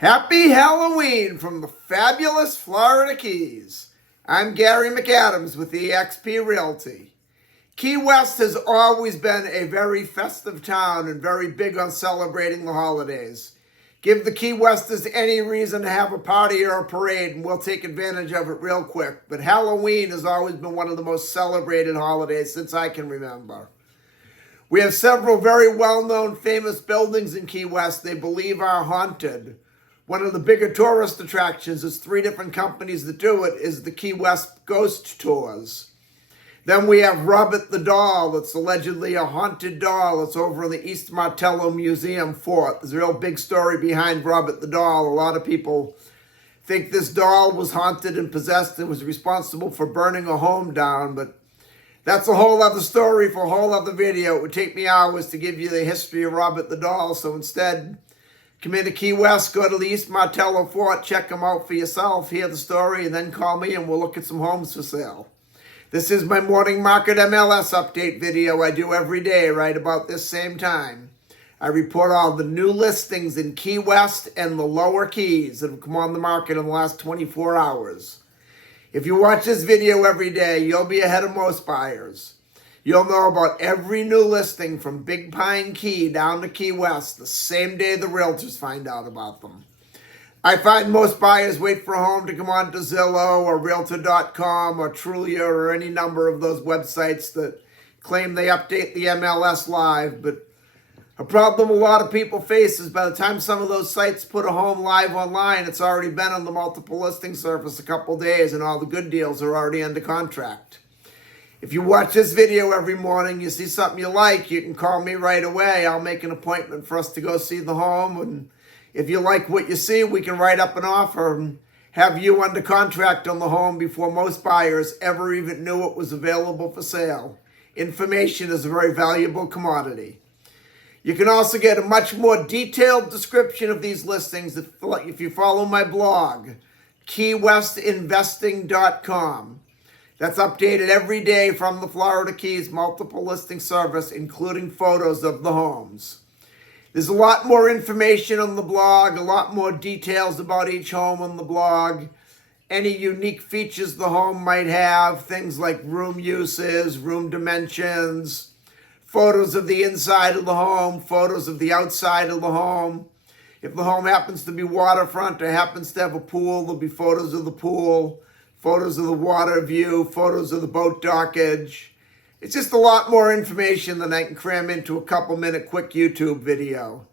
Happy Halloween from the fabulous Florida Keys. I'm Gary McAdams with eXp Realty. Key West has always been a very festive town and very big on celebrating the holidays. Give the Key Westers any reason to have a party or a parade and we'll take advantage of it real quick. But Halloween has always been one of the most celebrated holidays since I can remember. We have several very well-known famous buildings in Key West they believe are haunted. One of the bigger tourist attractions, is 3 different companies that do it, is the Key West Ghost Tours. Then we have Robert the Doll. It's allegedly a haunted doll. It's over in the East Martello Museum Fort. There's a real big story behind Robert the Doll. A lot of people think this doll was haunted and possessed and was responsible for burning a home down, but that's a whole other story for a whole other video. It would take me hours to give you the history of Robert the Doll, so instead, come into Key West, go to the East Martello Fort, check them out for yourself, hear the story, and then call me and we'll look at some homes for sale. This is my morning market MLS update video I do every day right about this same time. I report all the new listings in Key West and the lower Keys that have come on the market in the last 24 hours. If you watch this video every day, you'll be ahead of most buyers. You'll know about every new listing from Big Pine Key down to Key West the same day the realtors find out about them. I find most buyers wait for a home to come on to Zillow or Realtor.com or Trulia or any number of those websites that claim they update the MLS live. But a problem a lot of people face is by the time some of those sites put a home live online, it's already been on the multiple listing service a couple days and all the good deals are already under contract. If you watch this video every morning, you see something you like, you can call me right away. I'll make an appointment for us to go see the home. And if you like what you see, we can write up an offer and have you under contract on the home before most buyers ever even knew it was available for sale. Information is a very valuable commodity. You can also get a much more detailed description of these listings if you follow my blog, keywestinvesting.com. That's updated every day from the Florida Keys multiple listing service, including photos of the homes. There's a lot more information on the blog, a lot more details about each home on the blog, any unique features the home might have, things like room uses, room dimensions, photos of the inside of the home, photos of the outside of the home. If the home happens to be waterfront or happens to have a pool, there'll be photos of the pool, photos of the water view, photos of the boat dockage. It's just a lot more information than I can cram into a couple-minute quick YouTube video.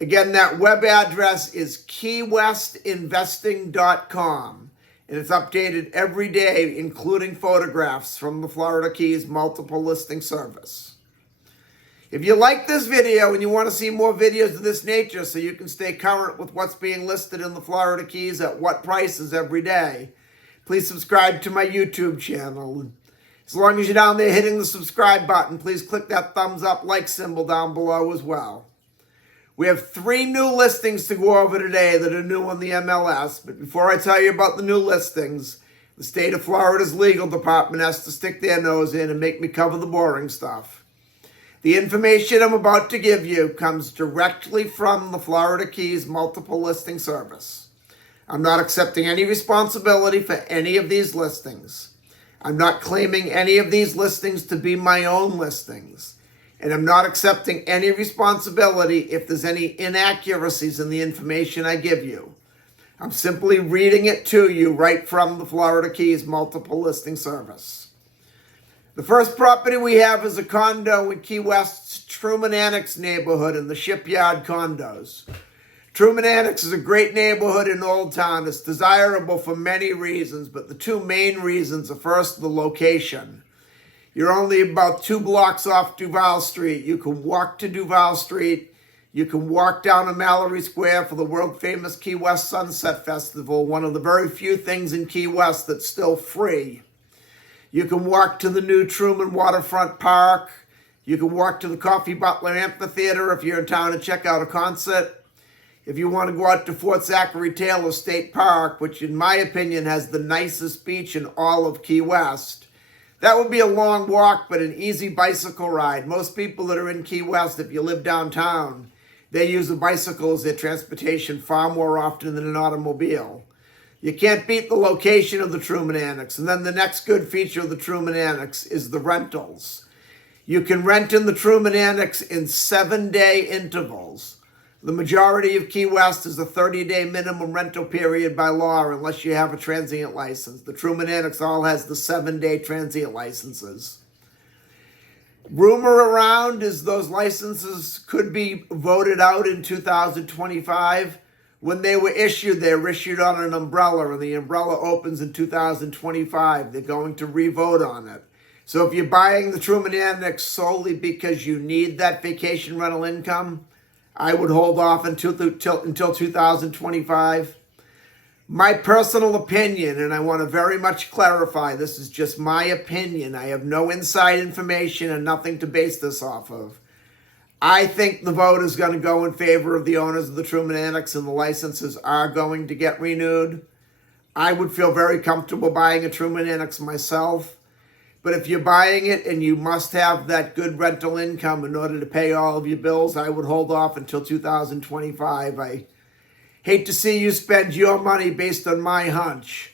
Again, that web address is keywestinvesting.com, and it's updated every day, including photographs from the Florida Keys multiple listing service. If you like this video and you want to see more videos of this nature so you can stay current with what's being listed in the Florida Keys at what prices every day, please subscribe to my YouTube channel. As long as you're down there hitting the subscribe button, please click that thumbs up like symbol down below as well. We have 3 new listings to go over today that are new on the MLS. But before I tell you about the new listings, the state of Florida's legal department has to stick their nose in and make me cover the boring stuff. The information I'm about to give you comes directly from the Florida Keys multiple listing service. I'm not accepting any responsibility for any of these listings. I'm not claiming any of these listings to be my own listings. And I'm not accepting any responsibility if there's any inaccuracies in the information I give you. I'm simply reading it to you right from the Florida Keys multiple listing service. The first property we have is a condo in Key West's Truman Annex neighborhood in the Shipyard Condos. Truman Annex is a great neighborhood in Old Town. It's desirable for many reasons, but the 2 main reasons are first, the location. You're only about 2 blocks off Duval Street. You can walk to Duval Street. You can walk down to Mallory Square for the world-famous Key West Sunset Festival, one of the very few things in Key West that's still free. You can walk to the new Truman Waterfront Park. You can walk to the Coffee Butler Amphitheater if you're in town to check out a concert. If you want to go out to Fort Zachary Taylor State Park, which in my opinion has the nicest beach in all of Key West, that would be a long walk but an easy bicycle ride. Most people that are in Key West, if you live downtown, They use a bicycle as their transportation far more often than an automobile. You can't beat the location of the Truman Annex. And then the next good feature of the Truman Annex is the rentals. You can rent in the Truman Annex in 7-day intervals. The majority of Key West is a 30-day minimum rental period by law unless you have a transient license. The Truman Annex all has the 7-day transient licenses. Rumor around is those licenses could be voted out in 2025. When they were issued, they were issued on an umbrella, and the umbrella opens in 2025. They're going to re-vote on it. So if you're buying the Truman Annex solely because you need that vacation rental income, I would hold off until 2025. My personal opinion, and I want to very much clarify, this is just my opinion. I have no inside information and nothing to base this off of. I think the vote is going to go in favor of the owners of the Truman Annex and the licenses are going to get renewed. I would feel very comfortable buying a Truman Annex myself. But if you're buying it and you must have that good rental income in order to pay all of your bills, I would hold off until 2025. I hate to see you spend your money based on my hunch.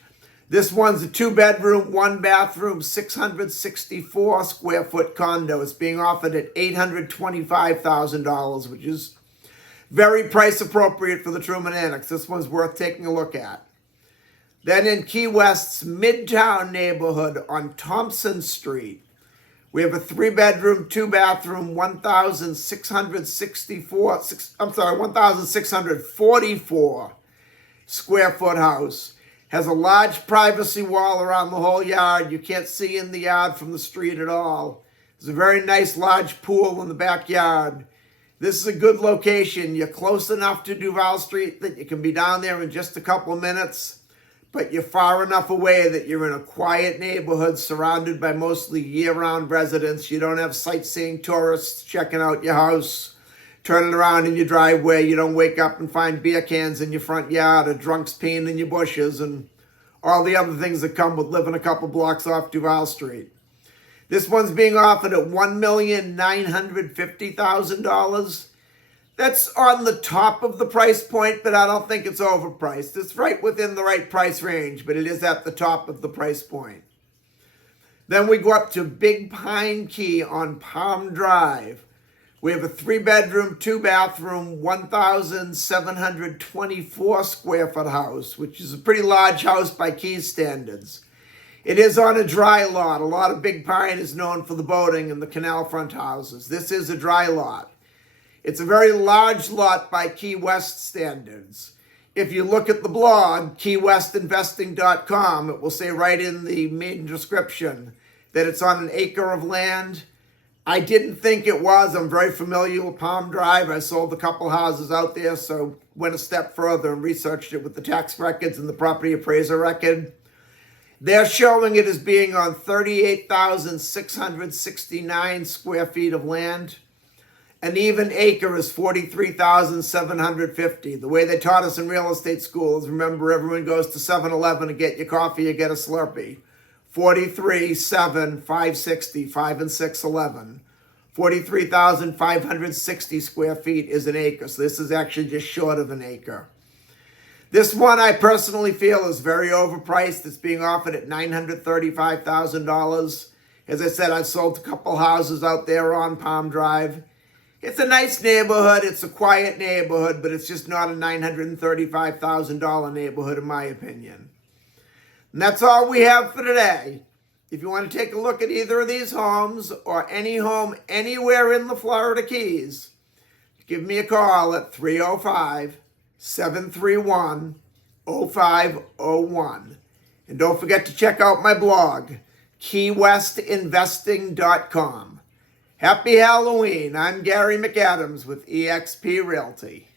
This one's a 2-bedroom, 1-bathroom, 664 square foot condo. It's being offered at $825,000, which is very price appropriate for the Truman Annex. This one's worth taking a look at. Then in Key West's Midtown neighborhood on Thompson Street, we have a 3-bedroom, 2-bathroom, 1,644 square foot house. Has a large privacy wall around the whole yard. You can't see in the yard from the street at all. There's a very nice large pool in the backyard. This is a good location. You're close enough to Duval Street that you can be down there in just a couple of minutes, but you're far enough away that you're in a quiet neighborhood surrounded by mostly year-round residents. You don't have sightseeing tourists checking out your house, turning around in your driveway. You don't wake up and find beer cans in your front yard or drunks peeing in your bushes and all the other things that come with living a couple blocks off Duval Street. This one's being offered at $1,950,000. That's on the top of the price point, but I don't think it's overpriced. It's right within the right price range, but it is at the top of the price point. Then we go up to Big Pine Key on Palm Drive. We have a 3-bedroom, 2-bathroom, 1,724 square foot house, which is a pretty large house by Keys standards. It is on a dry lot. A lot of Big Pine is known for the boating and the canal front houses. This is a dry lot. It's a very large lot by Key West standards. If you look at the blog, keywestinvesting.com, it will say right in the main description that it's on an acre of land. I didn't think it was. I'm very familiar with Palm Drive. I sold a couple houses out there, so went a step further and researched it with the tax records and the property appraiser record. They're showing it as being on 38,669 square feet of land. An even acre is 43,750. The way they taught us in real estate school is, remember, everyone goes to 7-Eleven to get your coffee, you get a Slurpee. 43, 7, 560, 5 and 6, 11. 43,560 square feet is an acre. So this is actually just short of an acre. This one I personally feel is very overpriced. It's being offered at $935,000. As I said, I've sold a couple houses out there on Palm Drive. It's a nice neighborhood. It's a quiet neighborhood, but it's just not a $935,000 neighborhood in my opinion. And that's all we have for today. If you want to take a look at either of these homes or any home anywhere in the Florida Keys, give me a call at 305-731-0501. And don't forget to check out my blog, keywestinvesting.com. Happy Halloween. I'm Gary McAdams with eXp Realty.